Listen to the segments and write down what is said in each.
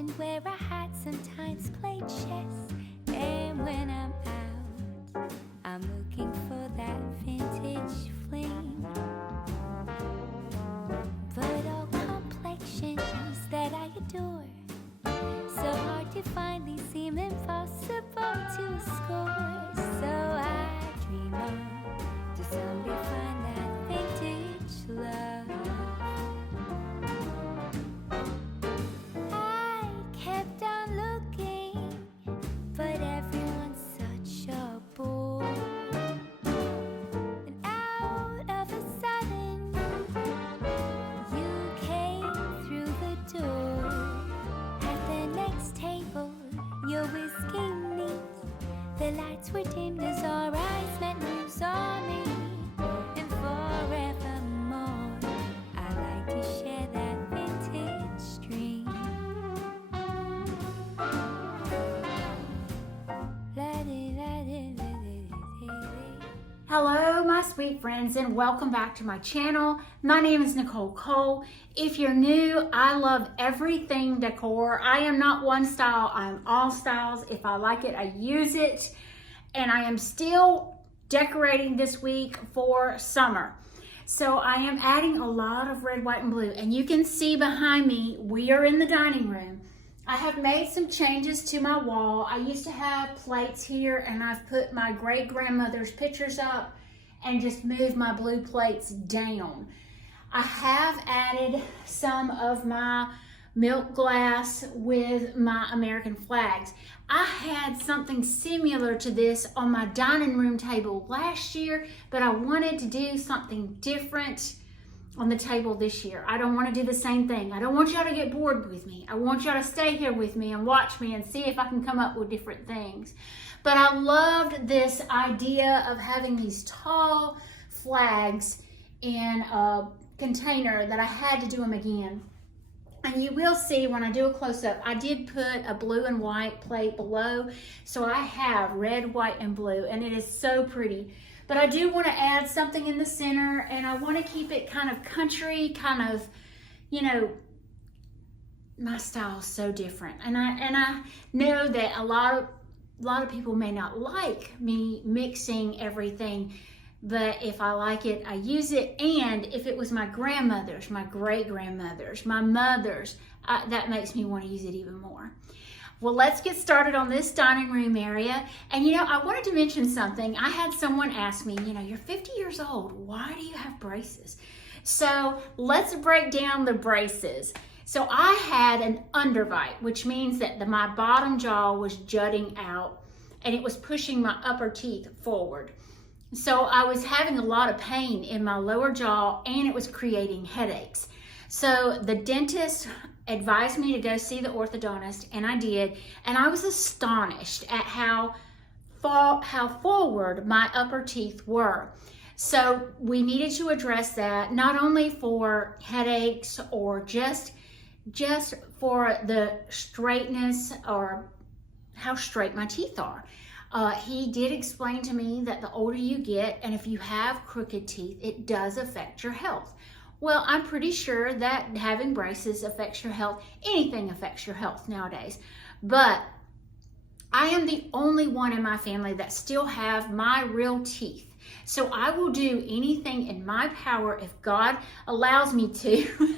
mansion where I had sometimes played chess. And when I'm out, I'm looking for that vintage fling. But all complexions that I adore, so hard to find, these seem impossible to score. So I dream on to someday find that vintage love. I kept on looking, but everyone's such a bore. And out of a sudden, you came through the door. At the next table, your whiskey neat. The lights were dimmed as our eyes met, moves on me. And forevermore, I like to share that vintage dream. Hello my sweet friends, and welcome back to my channel. My name is Nicole Cole. If you're new, I love everything decor. I am not one style, I'm all styles. If I like it, I use it. And I am still decorating this week for summer. So I am adding a lot of red, white, and blue. And you can see behind me, we are in the dining room. I have made some changes to my wall. I used to have plates here, and I've put my great-grandmother's pictures up and just moved my blue plates down. I have added some of my milk glass with my American flags. I had something similar to this on my dining room table last year, but I wanted to do something different on the table this year. I don't want to do the same thing. I don't want y'all to get bored with me. I want y'all to stay here with me and watch me and see if I can come up with different things. But I loved this idea of having these tall flags in a container that I had to do them again. And you will see when I do a close-up, I did put a blue and white plate below. So I have red, white, and blue, and it is so pretty. But I do want to add something in the center, and I want to keep it kind of country, kind of, you know, my style is so different. And I know that a lot of people may not like me mixing everything, but if I like it, I use it. And if it was my grandmother's, my great-grandmother's, my mother's, that makes me want to use it even more. Well, let's get started on this dining room area. And you know, I wanted to mention something. I had someone ask me, you know, you're 50 years old, why do you have braces? So let's break down the braces. So I had an underbite, which means that my bottom jaw was jutting out and it was pushing my upper teeth forward. So I was having a lot of pain in my lower jaw, and it was creating headaches. So the dentist advised me to go see the orthodontist, and I did, and I was astonished at how forward my upper teeth were. So we needed to address that, not only for headaches or just for the straightness or how straight my teeth are. He did explain to me that the older you get, and if you have crooked teeth, it does affect your health. Well, I'm pretty sure that having braces affects your health. Anything affects your health nowadays. But I am the only one in my family that still have my real teeth. So I will do anything in my power, if God allows me to,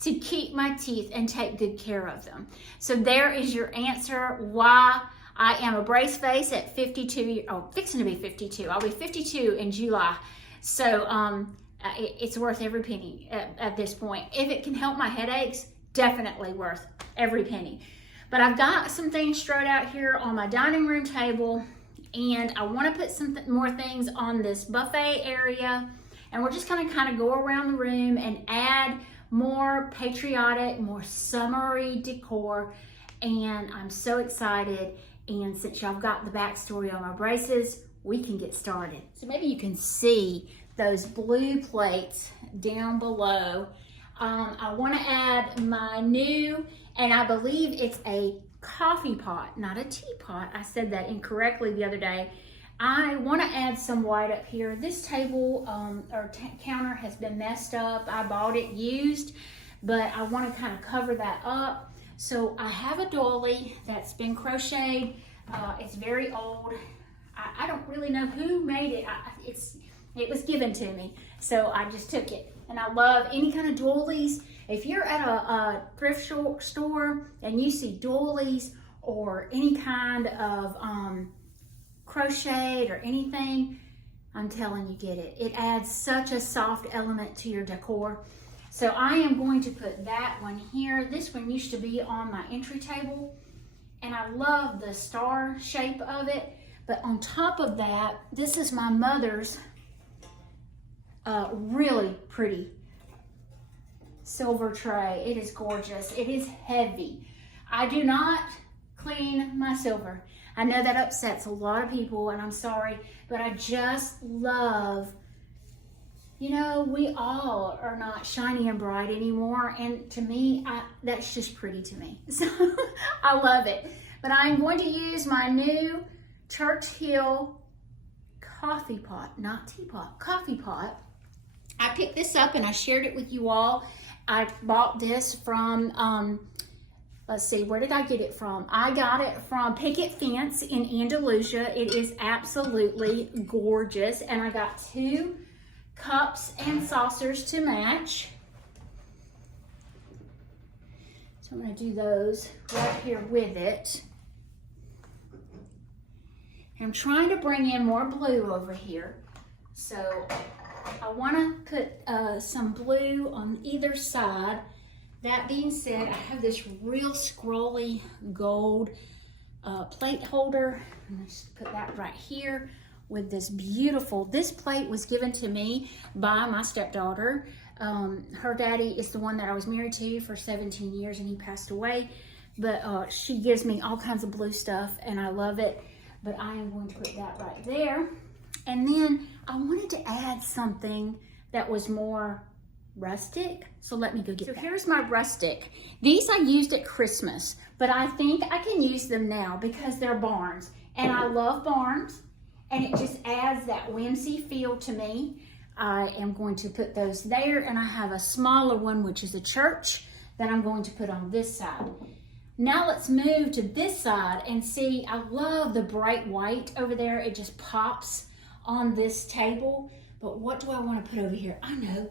to keep my teeth and take good care of them. So there is your answer why I am a brace face at 52, fixing to be 52. I'll be 52 in July. So it's worth every penny at this point. If it can help my headaches, definitely worth every penny. But I've got some things straight out here on my dining room table, and I want to put some more things on this buffet area. And we're just going to kind of go around the room and add more patriotic, more summery decor. And I'm so excited. And since y'all got the backstory on my braces, we can get started. So maybe you can see those blue plates down below. I want to add my new, and I believe it's a coffee pot, not a teapot. I said that incorrectly the other day. I want to add some white up here. This table or counter has been messed up. I bought it used, but I want to kind of cover that up. So I have a doily that's been crocheted. It's very old. I don't really know who made it. It was given to me, so I just took it. And I love any kind of doilies. If you're at a thrift store and you see doilies or any kind of crocheted or anything, I'm telling you, get it. It adds such a soft element to your decor. So I am going to put that one here. This one used to be on my entry table, and I love the star shape of it. But on top of that, this is my mother's really pretty silver tray. It is gorgeous. It is heavy. I do not clean my silver. I know that upsets a lot of people, and I'm sorry, but I just love, you know, we all are not shiny and bright anymore, and to me, that's just pretty to me. So I love it. But I'm going to use my new Churchill coffee pot, not teapot, coffee pot. I picked this up and I shared it with you all. I bought this from, let's see, where did I get it from? I got it from Picket Fence in Andalusia. It is absolutely gorgeous. And I got 2 cups and saucers to match. So I'm going to do those right here with it. I'm trying to bring in more blue over here. So I want to put some blue on either side. That being said, I have this real scrolly gold plate holder. I'm going to put that right here with this beautiful, this plate was given to me by my stepdaughter. Her daddy is the one that I was married to for 17 years and he passed away. But she gives me all kinds of blue stuff and I love it. But I am going to put that right there. And then I wanted to add something that was more rustic. So let me go get that. So here's my rustic. These I used at Christmas, but I think I can use them now because they're barns. And I love barns. And it just adds that whimsy feel to me. I am going to put those there. And I have a smaller one, which is a church, that I'm going to put on this side. Now let's move to this side and see, I love the bright white over there. It just pops on this table. But what do I want to put over here? I know.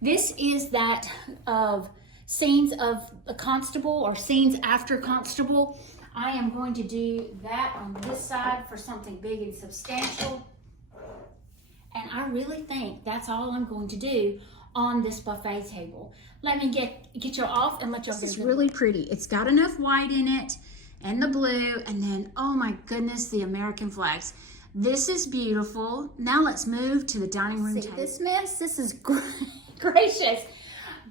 This is that of scenes of a constable or scenes after constable. I am going to do that on this side for something big and substantial. And I really think that's all I'm going to do on this buffet table. Let me get you off and let you. This is really pretty. It's got enough white in it and the blue, and then, oh my goodness, the American flags. This is beautiful. Now let's move to the dining room table. This mess, this is gracious.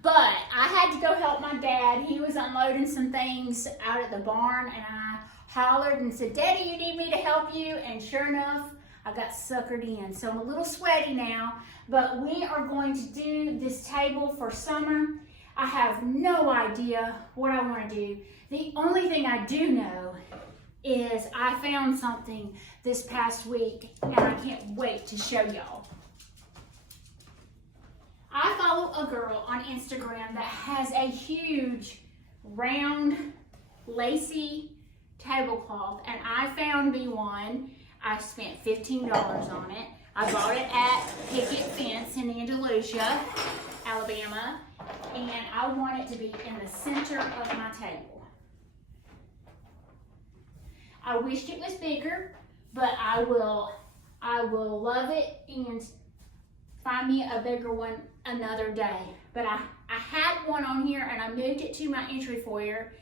But I had to go help my dad. He was unloading some things out at the barn, and I hollered and said, Daddy, you need me to help you? And sure enough, I got suckered in. So I'm a little sweaty now, but we are going to do this table for summer. I have no idea what I want to do. The only thing I do know is I found something this past week, and I can't wait to show y'all. I follow a girl on Instagram that has a huge, round, lacy tablecloth, and I found me one. I spent $15 on it. I bought it at Picket Fence in Andalusia, Alabama, and I want it to be in the center of my table. I wished it was bigger, but I will love it and find me a bigger one another day. But I had one on here and I moved it to my entry foyer,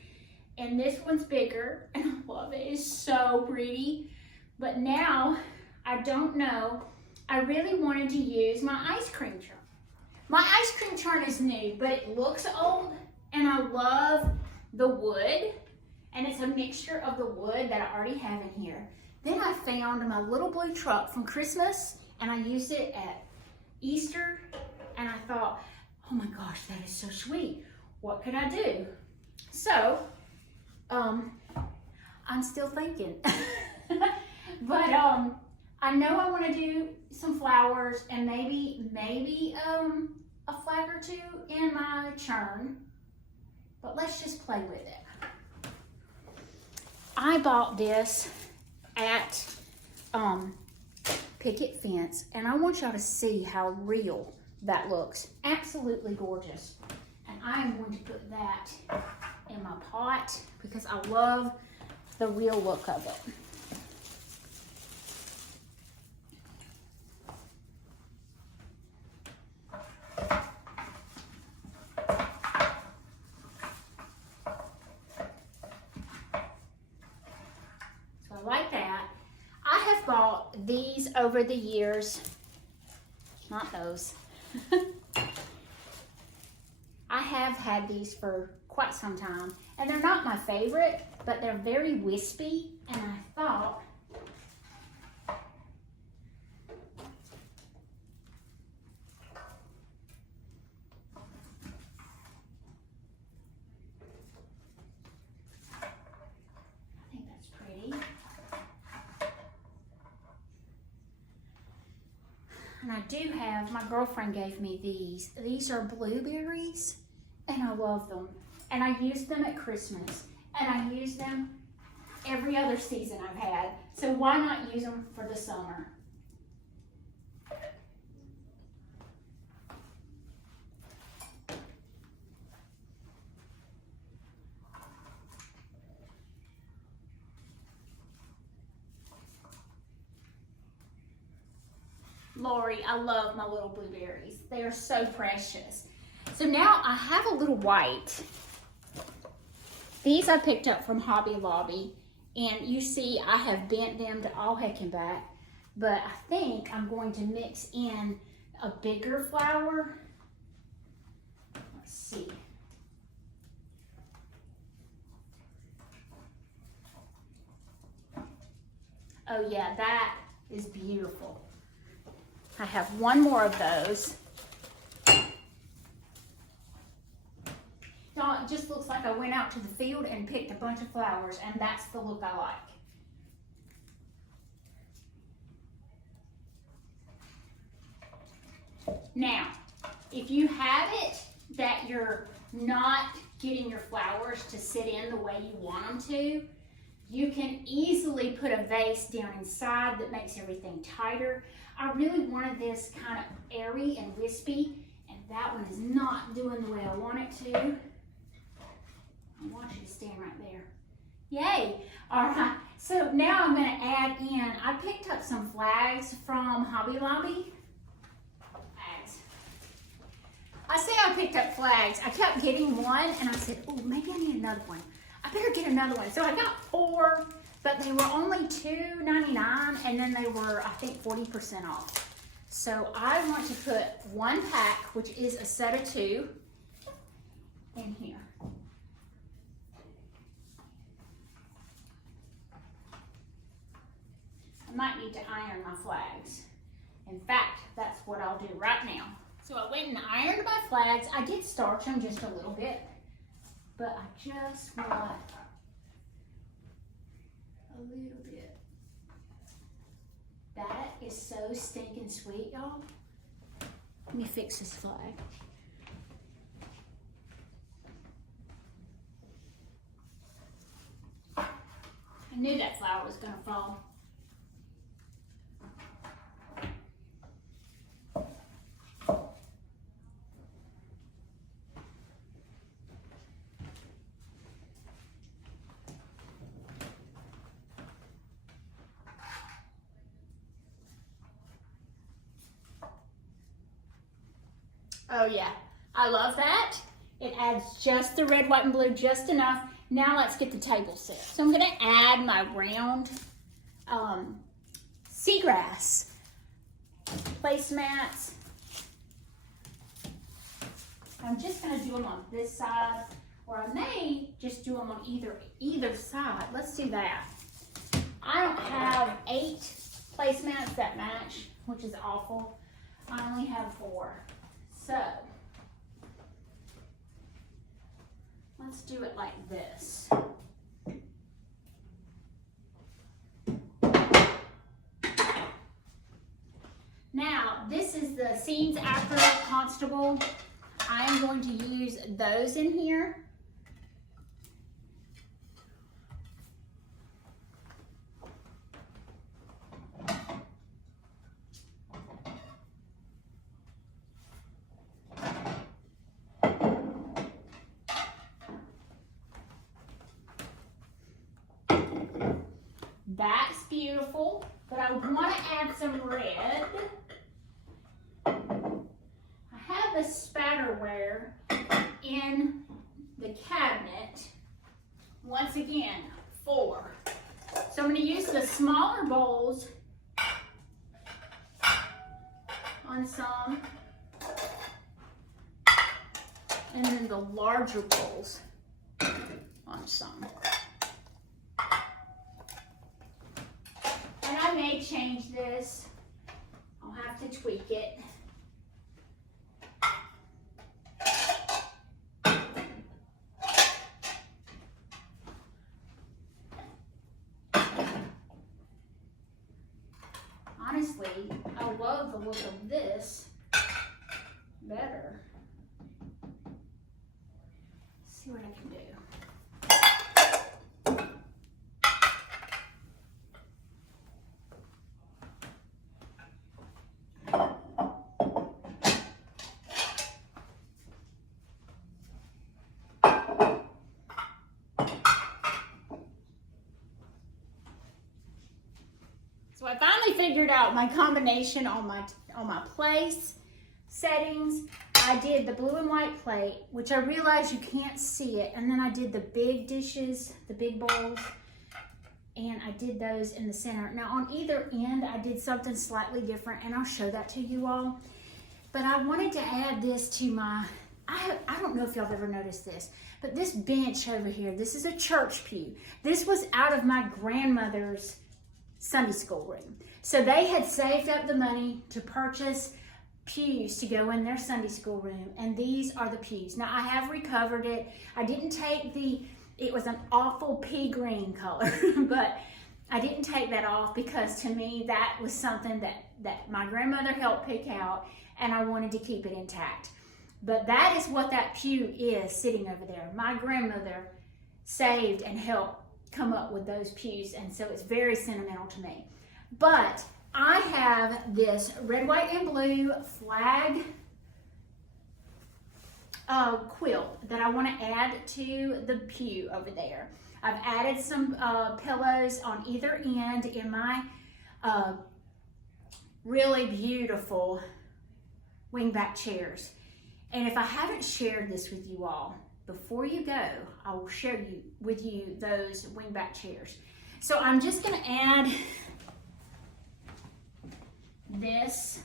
and this one's bigger and I love it. It's so pretty. But now I don't know. I really wanted to use my ice cream churn. My ice cream churn is new, but it looks old, and I love the wood, and it's a mixture of the wood that I already have in here. Then I found my little blue truck from Christmas, and I used it at Easter, and I thought, oh my gosh, that is so sweet. What could I do? So, I'm still thinking. But I know I want to do some flowers and maybe a flag or two in my churn. But let's just play with it. I bought this at Picket Fence, and I want y'all to see how real that looks. Absolutely gorgeous. And I am going to put that in my pot because I love the real look of it. Like that. I have bought these over the years. Not those. I have had these for quite some time, and they're not my favorite, but they're very wispy, and I thought and I do have, my girlfriend gave me these. These are blueberries, and I love them. And I use them at Christmas, and I use them every other season I've had. So why not use them for the summer? Lori, I love my little blueberries. They are so precious. So now I have a little white. These I picked up from Hobby Lobby, and you see I have bent them to all heck and back, but I think I'm going to mix in a bigger flower. Let's see. Oh yeah, that is beautiful. I have one more of those. So it just looks like I went out to the field and picked a bunch of flowers, and that's the look I like. Now, if you have it that you're not getting your flowers to sit in the way you want them to, you can easily put a vase down inside that makes everything tighter. I really wanted this kind of airy and wispy, and that one is not doing the way I want it to. I want you to stand right there. Yay! All right, so now I'm gonna add in, I picked up some flags from Hobby Lobby. Flags. I say I picked up flags. I kept getting one, and I said, oh, maybe I need another one. I better get another one. So I got 4, but they were only $2.99, and then they were, I think, 40% off. So I want to put 1 pack, which is a set of 2, in here. I might need to iron my flags. In fact, that's what I'll do right now. So I went and ironed my flags. I did starch them just a little bit, but I just want a little bit. That is so stinking sweet, y'all. Let me fix this flag. I knew that flower was gonna fall. Oh yeah, I love that. It adds just the red, white, and blue just enough. Now let's get the table set. So I'm gonna add my round seagrass placemats. I'm just gonna do them on this side, or I may just do them on either side. Let's do that. I don't have 8 placemats that match, which is awful. I only have 4. So, let's do it like this. Now, this is the Scenes After Constable. I am going to use those in here. That's beautiful, but I want to add some red. I have the spatterware in the cabinet. Once again, 4. So I'm going to use the smaller bowls on some, and then the larger bowls on some. And I may change this. I'll have to tweak it. Honestly, I love the look of this better. Let's see what I can do. So I finally figured out my combination on my place settings. I did the blue and white plate, which I realized you can't see it, and then I did the big dishes, the big bowls, and I did those in the center. Now on either end, I did something slightly different, and I'll show that to you all. But I wanted to add this to my, I don't know if y'all have ever noticed this, but this bench over here, this is a church pew. This was out of my grandmother's Sunday school room. So they had saved up the money to purchase pews to go in their Sunday school room, and these are the pews. Now I have recovered it. I didn't take it was an awful pea green color, but I didn't take that off because to me that was something that my grandmother helped pick out, and I wanted to keep it intact. But that is what that pew is sitting over there. My grandmother saved and helped come up with those pews, and so it's very sentimental to me. But I have this red, white, and blue flag quilt that I want to add to the pew over there. I've added some pillows on either end in my really beautiful wingback chairs. And if I haven't shared this with you all, before you go, I will share with you those wingback chairs. So I'm just going to add this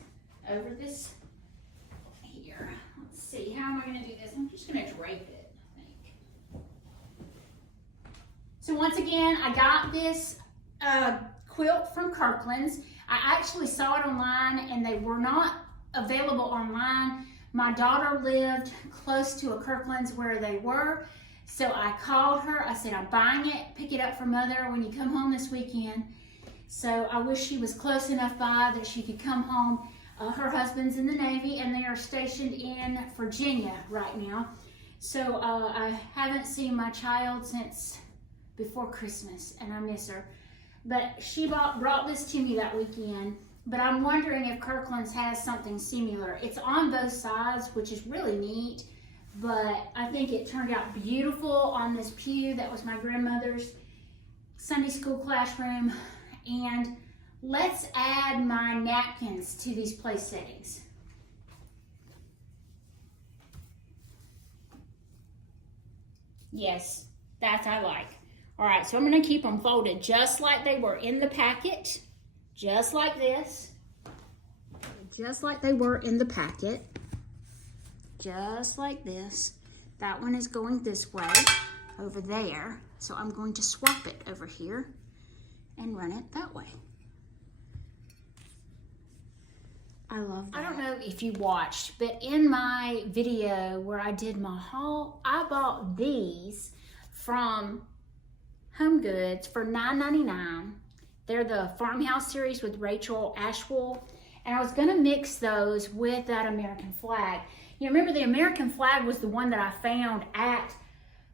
over this here. Let's see, how am I going to do this? I'm just going to drape it, I think. So once again, I got this quilt from Kirkland's. I actually saw it online, and they were not available online. My daughter lived close to a Kirkland's where they were, so I called her. I said, I'm buying it. Pick it up for Mother when you come home this weekend. So I wish she was close enough by that she could come home. Her husband's in the Navy, and they are stationed in Virginia right now. So I haven't seen my child since before Christmas, and I miss her. But she brought this to me that weekend. But I'm wondering if Kirkland's has something similar. It's on both sides, which is really neat, but I think it turned out beautiful on this pew. That was my grandmother's Sunday school classroom. And let's add my napkins to these place settings. Yes, that I like. All right, so I'm gonna keep them folded just like they were in the packet. Just like this, just like they were in the packet, just like this. That one is going this way over there, so I'm going to swap it over here and run it that way. I love that. I don't know if you watched, but in my video where I did my haul, I bought these from Home Goods for $9.99. They're the Farmhouse series with Rachel Ashwell. And I was gonna mix those with that American flag. You remember the American flag was the one that I found at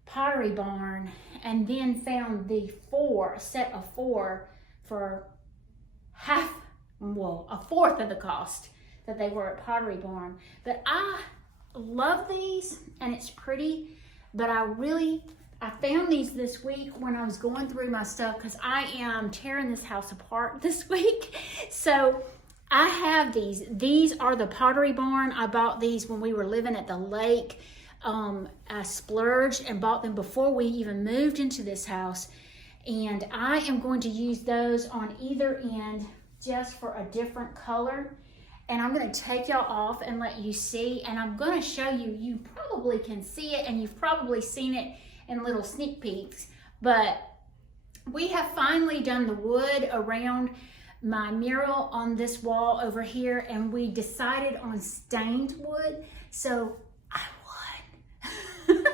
Pottery Barn, and then found the a set of 4 for a fourth of the cost that they were at Pottery Barn. But I love these, and it's pretty, but I really I found these this week when I was going through my stuff because I am tearing this house apart this week. So I have these. These are the Pottery Barn. I bought these when we were living at the lake. I splurged and bought them before we even moved into this house. And I am going to use those on either end just for a different color. And I'm going to take y'all off and let you see. And I'm going to show you. You probably can see it, and you've probably seen it in little sneak peeks. But we have finally done the wood around my mural on this wall over here, and we decided on stained wood. So I won.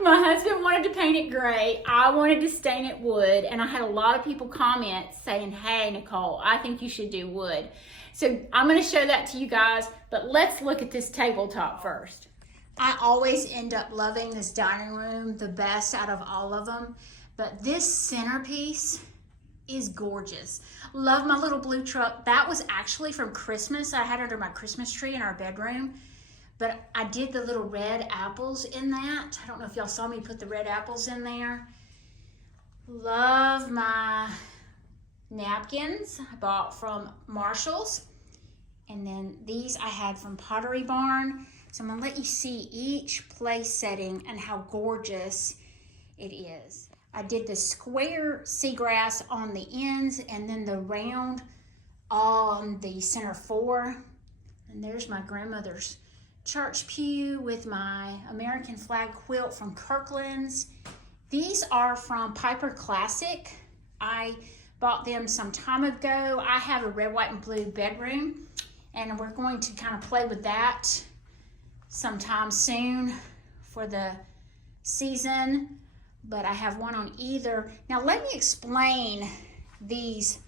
My husband wanted to paint it gray. I wanted to stain it wood, and I had a lot of people comment saying, hey, Nicole, I think you should do wood. So I'm going to show that to you guys, but let's look at this tabletop first. I always end up loving this dining room the best out of all of them, but this centerpiece is gorgeous. Love my little blue truck. That was actually from Christmas. I had it under my Christmas tree in our bedroom, but I did the little red apples in that. I don't know if y'all saw me put the red apples in there. Love my napkins I bought from Marshall's. And then these I had from Pottery Barn. So I'm gonna let you see each place setting and how gorgeous it is. I did the square seagrass on the ends and then the round on the center four. And there's my grandmother's church pew with my American flag quilt from Kirkland's. These are from Piper Classic. I bought them some time ago. I have a red, white, and blue bedroom, and we're going to kind of play with that sometime soon for the season, but I have one on either. Now let me explain these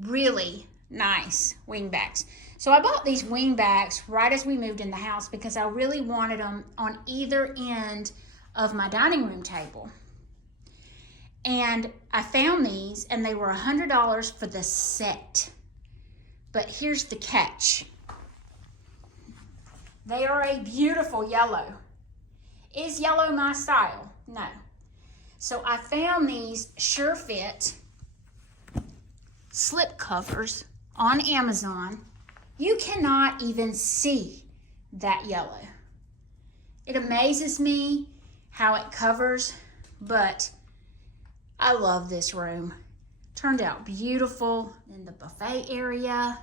really nice wing backs. So I bought these wing backs right as we moved in the house because I really wanted them on either end of my dining room table. And I found these and they were $100 for the set. But here's the catch. They are a beautiful yellow. Is yellow my style? No. So I found these Sure Fit slip covers on Amazon. You cannot even see that yellow. It amazes me how it covers, but I love this room. Turned out beautiful in the buffet area.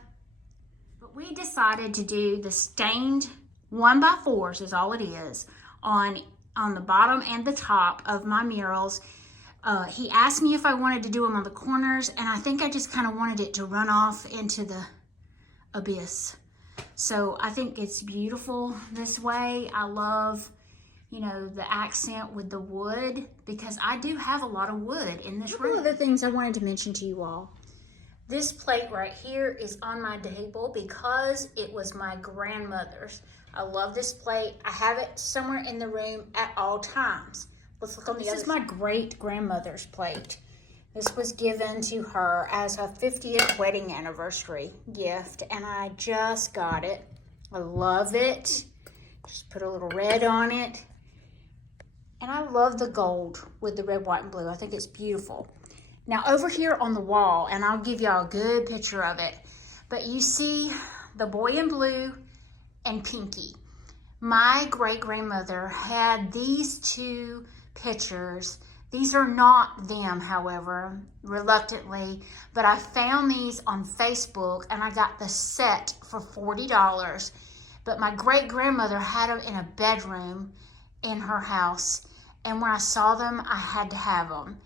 But we decided to do the stained 1x4s is all it is on the bottom and the top of my murals. He asked me if I wanted to do them on the corners, and I think I just kind of wanted it to run off into the abyss. So I think it's beautiful this way. I love, you know, the accent with the wood because I do have a lot of wood in this room. Other things I wanted to mention to you all. This plate right here is on my table because it was my grandmother's. I love this plate. I have it somewhere in the room at all times. Let's look on the other side. This is my great grandmother's plate. This was given to her as a 50th wedding anniversary gift, and I just got it. I love it. Just put a little red on it. And I love the gold with the red, white, and blue. I think it's beautiful. Now over here on the wall, and I'll give y'all a good picture of it, but you see the boy in blue and Pinky. My great-grandmother had these two pictures. These are not them, however, reluctantly, but I found these on Facebook and I got the set for $40. But my great-grandmother had them in a bedroom in her house, and when I saw them, I had to have them.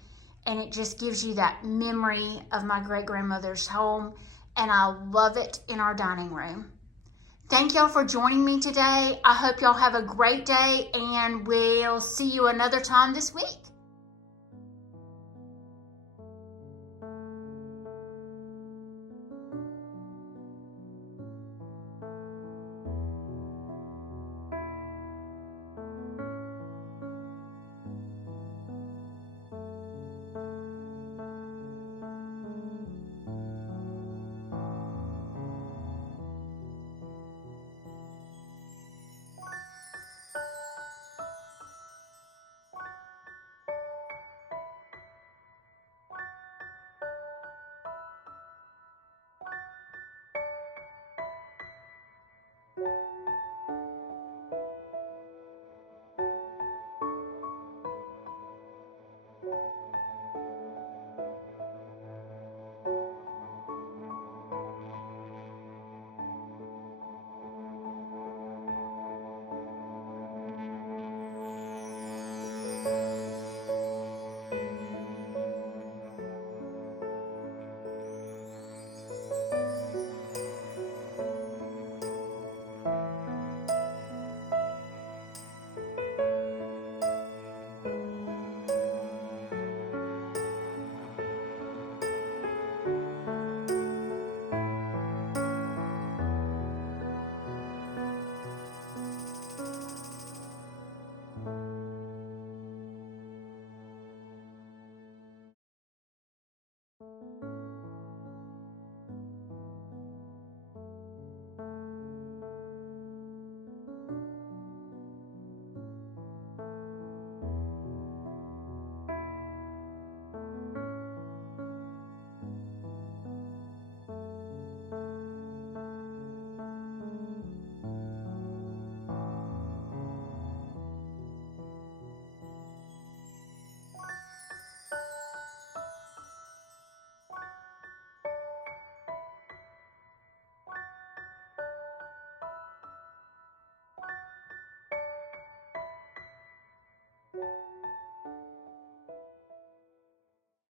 And it just gives you that memory of my great-grandmother's home, and I love it in our dining room. Thank y'all for joining me today. I hope y'all have a great day, and we'll see you another time this week.